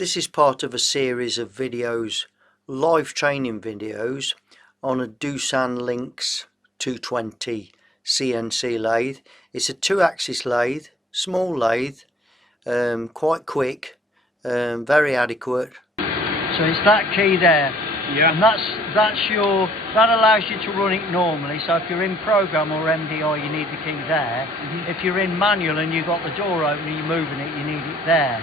This is part of a series of videos, live training videos on a Doosan Lynx 220 CNC lathe. It's a 2-axis lathe, small lathe, quite quick, very adequate. So it's that key there, and that allows you to run it normally. So if you're in program or MDI, you need the key there. If you're in manual and you've got the door open and you're moving it, you need it there.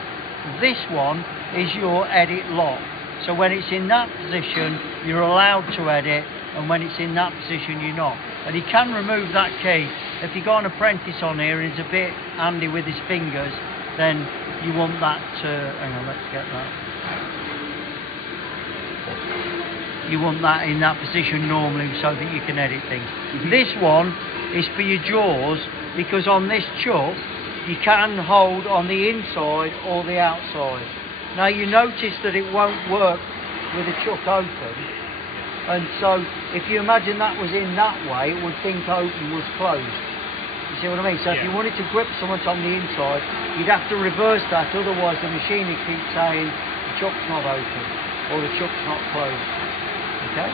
This one is your edit lock. So when it's in that position, you're allowed to edit, and when it's in that position, you're not. And you can remove that key. If you've got an apprentice on here and he's a bit handy with his fingers, then you want that to, hang on, let's get that. You want that in that position normally so that you can edit things. This one is for your jaws, because on this chuck, you can hold on the inside or the outside. Now you notice that it won't work with the chuck open, and so if you imagine that was in that way, it would think open was closed. You see what I mean? So if you wanted to grip something on the inside, you'd have to reverse that, otherwise the machine would keep saying the chuck's not open or the chuck's not closed. Okay?